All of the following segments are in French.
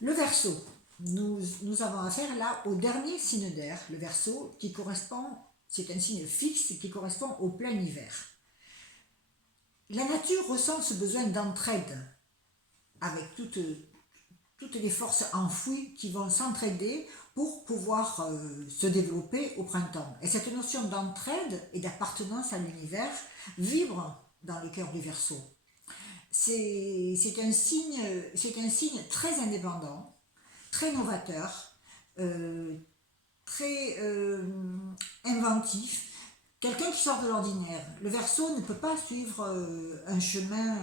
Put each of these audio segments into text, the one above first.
Le Verseau, nous avons affaire là au dernier signe d'air, le Verseau, qui correspond, c'est un signe fixe qui correspond au plein hiver. La nature ressent ce besoin d'entraide avec toutes les forces enfouies qui vont s'entraider pour pouvoir se développer au printemps. Et cette notion d'entraide et d'appartenance à l'univers vibre dans le cœur du Verseau. C'est un signe très indépendant, très novateur, euh, très inventif, quelqu'un qui sort de l'ordinaire. Le Verseau ne peut pas suivre un chemin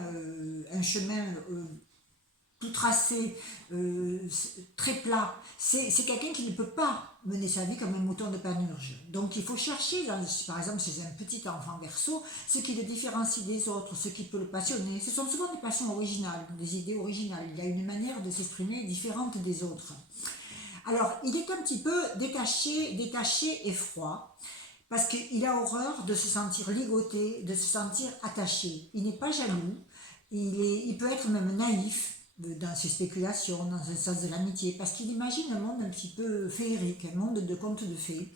tout tracé, très plat. C'est quelqu'un qui ne peut pas mener sa vie comme un mouton de panurge. Donc il faut chercher, par exemple chez un petit enfant Verseau, ce qui le différencie des autres, ce qui peut le passionner. Ce sont souvent des passions originales, des idées originales. Il a une manière de s'exprimer différente des autres. Alors il est un petit peu détaché et froid, parce qu'il a horreur de se sentir ligoté, de se sentir attaché. Il n'est pas jaloux, il peut être même naïf dans ses spéculations, dans le sens de l'amitié, parce qu'il imagine un monde un petit peu féerique, un monde de contes de fées.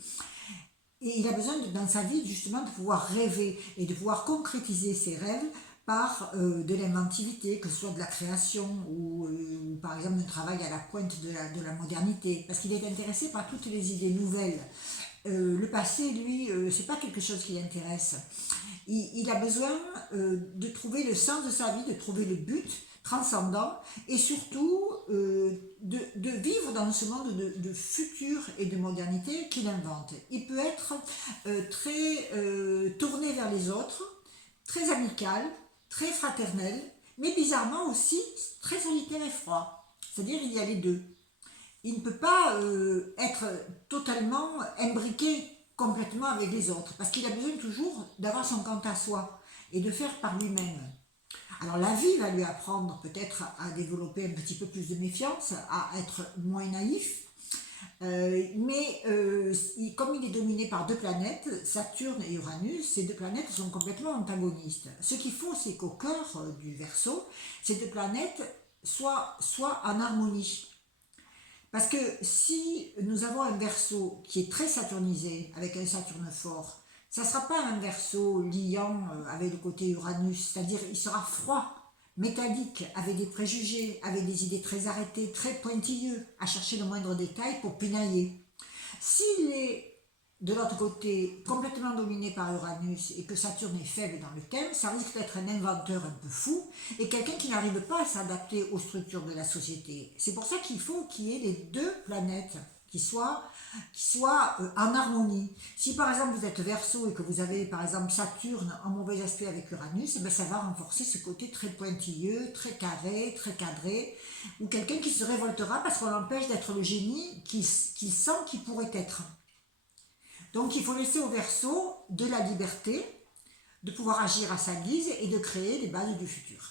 Et il a besoin, dans sa vie, justement, de pouvoir rêver et de pouvoir concrétiser ses rêves par de l'inventivité, que ce soit de la création ou par exemple un travail à la pointe de la modernité, parce qu'il est intéressé par toutes les idées nouvelles. Le passé, lui, c'est pas quelque chose qui l'intéresse. Il a besoin de trouver le sens de sa vie, de trouver le but transcendant et surtout de vivre dans ce monde de futur et de modernité qu'il invente. Il peut être très tourné vers les autres, très amical, très fraternel, mais bizarrement aussi très solitaire et froid. C'est-à-dire il y a les deux. Il ne peut pas être totalement imbriqué complètement avec les autres, parce qu'il a besoin toujours d'avoir son quant à soi et de faire par lui-même. Alors la vie va lui apprendre peut-être à développer un petit peu plus de méfiance, à être moins naïf, mais comme il est dominé par deux planètes, Saturne et Uranus, ces deux planètes sont complètement antagonistes. Ce qu'il faut, c'est qu'au cœur du Verseau, ces deux planètes soient en harmonie. Parce que si nous avons un Verseau qui est très saturnisé, avec un Saturne fort, ça ne sera pas un Verseau liant avec le côté Uranus, c'est-à-dire il sera froid, métallique, avec des préjugés, avec des idées très arrêtées, très pointilleux, à chercher le moindre détail pour pinailler. S'il est de l'autre côté complètement dominé par Uranus et que Saturne est faible dans le thème, ça risque d'être un inventeur un peu fou et quelqu'un qui n'arrive pas à s'adapter aux structures de la société. C'est pour ça qu'il faut qu'il y ait les deux planètes qui soient en harmonie. Si par exemple vous êtes Verseau et que vous avez par exemple Saturne en mauvais aspect avec Uranus, ça va renforcer ce côté très pointilleux, très carré, très cadré, ou quelqu'un qui se révoltera parce qu'on l'empêche d'être le génie qu'il sent qu'il pourrait être. Donc il faut laisser au Verseau de la liberté, de pouvoir agir à sa guise et de créer les bases du futur.